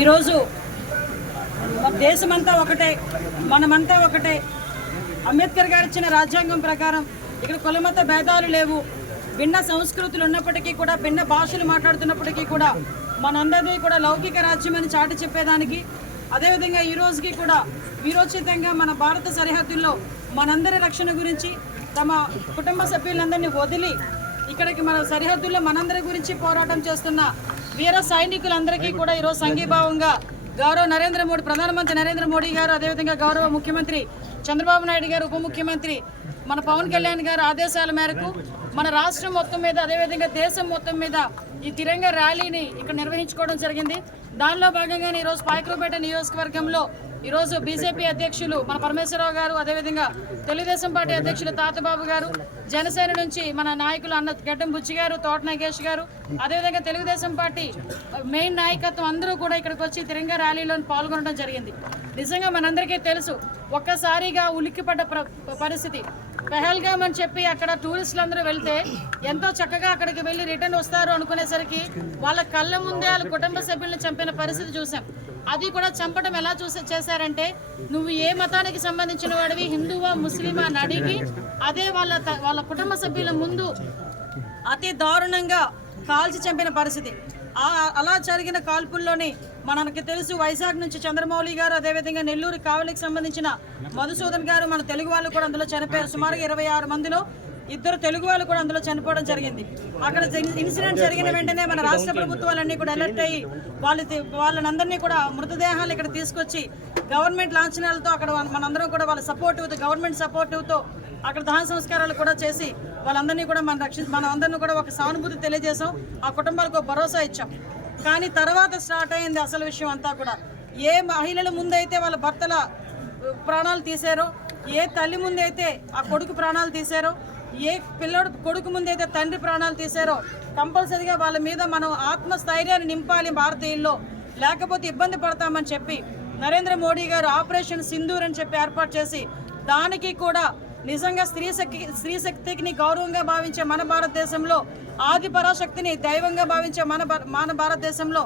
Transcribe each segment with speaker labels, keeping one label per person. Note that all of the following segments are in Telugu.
Speaker 1: ఈరోజు దేశమంతా ఒకటే మనమంతా ఒకటే. అంబేద్కర్ గారు ఇచ్చిన రాజ్యాంగం ప్రకారం ఇక్కడ కులమత భేదాలు లేవు. భిన్న సంస్కృతులు ఉన్నప్పటికీ కూడా భిన్న భాషలు మాట్లాడుతున్నప్పటికీ కూడా మనందరినీ కూడా లౌకిక రాజ్యం అని చాటి చెప్పేదానికి. అదేవిధంగా ఈ రోజుకి కూడా వీరోచితంగా మన భారత సరిహద్దుల్లో మనందరి రక్షణ గురించి తమ కుటుంబ సభ్యులందరినీ వదిలి ఇక్కడికి మన సరిహద్దుల్లో మనందరి గురించి పోరాటం చేస్తున్న వీర సైనికులందరికీ కూడా ఈరోజు సంఘీభావంగా గౌరవ నరేంద్ర మోడీ ప్రధానమంత్రి నరేంద్ర మోడీ గారు అదేవిధంగా గౌరవ ముఖ్యమంత్రి చంద్రబాబు నాయుడు గారు ఉప ముఖ్యమంత్రి మన పవన్ కళ్యాణ్ గారు ఆదేశాల మేరకు మన రాష్ట్రం మొత్తం మీద అదేవిధంగా దేశం మొత్తం మీద ఈ తిరంగ ర్యాలీని ఇక్కడ నిర్వహించుకోవడం జరిగింది. దానిలో భాగంగానే ఈరోజు పాయకురుపేట నియోజకవర్గంలో ఈరోజు బీజేపీ అధ్యక్షులు మన పరమేశ్వరరావు గారు అదేవిధంగా తెలుగుదేశం పార్టీ అధ్యక్షులు తాతబాబు గారు జనసేన నుంచి మన నాయకులు అన్న గడ్డం బుచ్చి గారు తోట నాగేష్ గారు అదేవిధంగా తెలుగుదేశం పార్టీ మెయిన్ నాయకత్వం అందరూ కూడా ఇక్కడికి వచ్చి తిరంగ ర్యాలీలో పాల్గొనడం జరిగింది. నిజంగా మనందరికీ తెలుసు ఒక్కసారిగా ఉలిక్కిపడ్డ ప్ర- పరిస్థితి. పెహల్గామ్ అని చెప్పి అక్కడ టూరిస్టులు అందరూ వెళ్తే ఎంతో చక్కగా అక్కడికి వెళ్ళి రిటర్న్ వస్తారు అనుకునేసరికి వాళ్ళ కళ్ళ ముందే వాళ్ళ కుటుంబ సభ్యులను చంపిన పరిస్థితి చూసాం. అది కూడా చంపడం ఎలా చూసే చేశారంటే నువ్వు ఏ మతానికి సంబంధించిన వాడివి? హిందువా ముస్లిమా అని అడిగి అదే వాళ్ళ త- వాళ్ళ కుటుంబ సభ్యుల ముందు అతి దారుణంగా కాల్చి చంపిన పరిస్థితి. అలా జరిగిన కాల్పుల్లోని మనకి తెలుసు వైజాగ్ నుంచి చంద్రమౌళి గారు అదేవిధంగా నెల్లూరు కావలికి సంబంధించిన మధుసూదన్ గారు మన తెలుగు వాళ్ళు కూడా అందులో చనిపోయారు. సుమారుగా ఇరవై ఆరు మందిలో ఇద్దరు తెలుగు వాళ్ళు కూడా అందులో చనిపోవడం జరిగింది. అక్కడ ఇన్సిడెంట్ జరిగిన వెంటనే మన రాష్ట్ర ప్రభుత్వాలన్నీ కూడా అలర్ట్ అయ్యి వాళ్ళు వాళ్ళనందరినీ కూడా మృతదేహాలు ఇక్కడ తీసుకొచ్చి గవర్నమెంట్ లాంఛనాలతో అక్కడ మన- మనందరం కూడా వాళ్ళ సపోర్టివ్తో గవర్నమెంట్ సపోర్టివ్తో అక్కడ దహన సంస్కారాలు కూడా చేసి వాళ్ళందరినీ కూడా మనం రక్షి మన అందరినీ కూడా ఒక సానుభూతి తెలియజేసాం ఆ కుటుంబాలకు భరోసా ఇచ్చాం. కానీ తర్వాత స్టార్ట్ అయింది అసలు విషయం అంతా కూడా. ఏ మహిళల ముందైతే వాళ్ళ భర్తల ప్రాణాలు తీశారో ఏ తల్లి ముందైతే ఆ కొడుకు ప్రాణాలు తీశారో ఏ పిల్లడు కొడుకు ముందైతే తండ్రి ప్రాణాలు తీశారో కంపల్సరీగా వాళ్ళ మీద మనం ఆత్మస్థైర్యాన్ని నింపాలి భారతీయుల్లో. లేకపోతే ఇబ్బంది పడతామని చెప్పి నరేంద్ర మోడీ గారు ఆపరేషన్ సింధూర్ అని చెప్పి ఏర్పాటు చేసి దానికి కూడా నిజంగా స్త్రీ శక్తి స్త్రీ శక్తిని గౌరవంగా భావించే మన భారతదేశంలో ఆది పరాశక్తిని దైవంగా భావించే మన మన భారతదేశంలో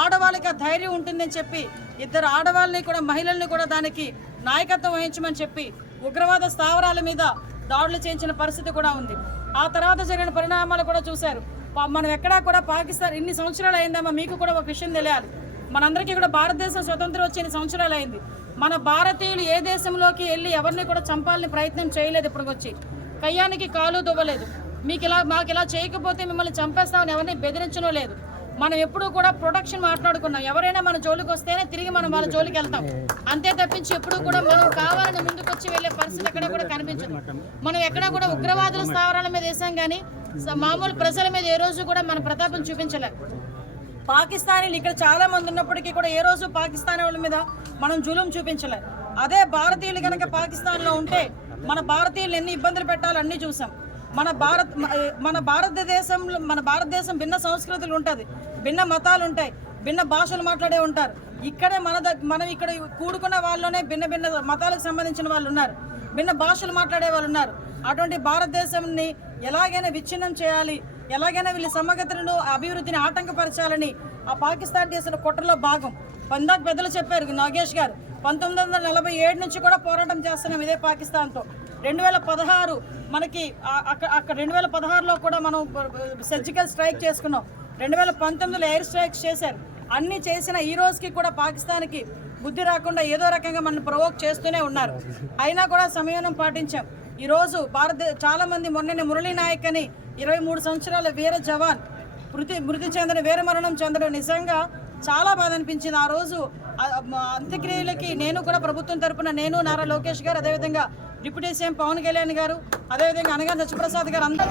Speaker 1: ఆడవాళ్ళకి ధైర్యం ఉంటుందని చెప్పి ఇద్దరు ఆడవాళ్ళని కూడా మహిళల్ని కూడా దానికి నాయకత్వం వహించమని చెప్పి ఉగ్రవాద స్థావరాల మీద దాడులు చేయించిన పరిస్థితి కూడా ఉంది. ఆ తర్వాత జరిగిన పరిణామాలు కూడా చూశారు. మనం ఎక్కడా కూడా పాకిస్తాన్ ఇన్ని సంవత్సరాలు అయిందేమో మీకు కూడా ఒక విషయం తెలియాలి. మనందరికీ కూడా భారతదేశం స్వతంత్రం వచ్చి ఇన్ని సంవత్సరాలు అయింది. మన భారతీయులు ఏ దేశంలోకి వెళ్ళి ఎవరిని కూడా చంపాలని ప్రయత్నం చేయలేదు ఇప్పటికొచ్చి. కయ్యానికి కాలు దువ్వలేదు. మీకు ఇలా మాకు ఇలా చేయకపోతే మిమ్మల్ని చంపేస్తామని ఎవరిని బెదిరించడం లేదు. మనం ఎప్పుడూ కూడా ప్రొడక్షన్ మాట్లాడుకున్నాం. ఎవరైనా మన జోలికి వస్తేనే తిరిగి మనం వాళ్ళ జోలికి వెళ్తాం. అంతే తప్పించి ఎప్పుడు కూడా మనం కావాలని ముందుకొచ్చి వెళ్ళే పరిస్థితి ఎక్కడ కూడా కనిపించదు. మనం ఎక్కడ కూడా ఉగ్రవాదుల స్థావరాల మీద వేసాం కానీ మామూలు ప్రజల మీద ఏ రోజు కూడా మన ప్రతాపం చూపించలేదు పాకిస్తానీలు ఇక్కడ చాలా మంది ఉన్నప్పటికీ కూడా ఏ రోజు పాకిస్తానీ వాళ్ళ మీద మనం జులుం చూపించలేదు. అదే భారతీయులు కనుక పాకిస్తాన్లో ఉంటే మన భారతీయులు ఎన్ని ఇబ్బందులు పెట్టాలో అన్నీ చూసాం. మన భారత్ మన భారతదేశంలో మన భారతదేశం భిన్న సంస్కృతులు ఉంటుంది భిన్న మతాలు ఉంటాయి భిన్న భాషలు మాట్లాడే ఉంటారు. ఇక్కడే మన మనం ఇక్కడ కూడుకున్న వాళ్ళలోనే భిన్న భిన్న మతాలకు సంబంధించిన వాళ్ళు ఉన్నారు భిన్న భాషలు మాట్లాడే వాళ్ళు ఉన్నారు. అటువంటి భారతదేశంని ఎలాగైనా విచ్ఛిన్నం చేయాలి ఎలాగైనా వీళ్ళ సమగ్రతను అభివృద్ధిని ఆటంకపరచాలని ఆ పాకిస్తాన్ చేసిన కుట్రలో భాగం. పందాక్ పెద్దలు చెప్పారు నాగేష్ గారు. పంతొమ్మిది వందల నలభై ఏడు నుంచి కూడా పోరాటం చేస్తున్నాం ఇదే పాకిస్తాన్తో. రెండు వేల పదహారు మనకి అక్కడ అక్కడ రెండు వేల పదహారులో కూడా మనం సర్జికల్ స్ట్రైక్ చేసుకున్నాం. రెండు వేల పంతొమ్మిదిలో ఎయిర్ స్ట్రైక్స్ చేశారు. అన్ని చేసిన ఈ రోజుకి కూడా పాకిస్తాన్కి బుద్ధి రాకుండా ఏదో రకంగా మనం ప్రవోక్ చేస్తూనే ఉన్నారు. అయినా కూడా సంయమనం పాటించాం. ఈరోజు భారత చాలామంది మొన్ననే మురళీ నాయక్ అని ఇరవై మూడు సంవత్సరాల వీర జవాన్ మృతి మృతి చెందిన వీర మరణం చెందడం నిజంగా చాలా బాధ అనిపించింది. ఆ రోజు అంత్యక్రియలకి నేను కూడా ప్రభుత్వం తరపున నేను నారా లోకేష్ గారు అదేవిధంగా డిప్యూటీ సీఎం పవన్ కళ్యాణ్ గారు అదేవిధంగా అనగా సత్యప్రసాద్ గారు అందరూ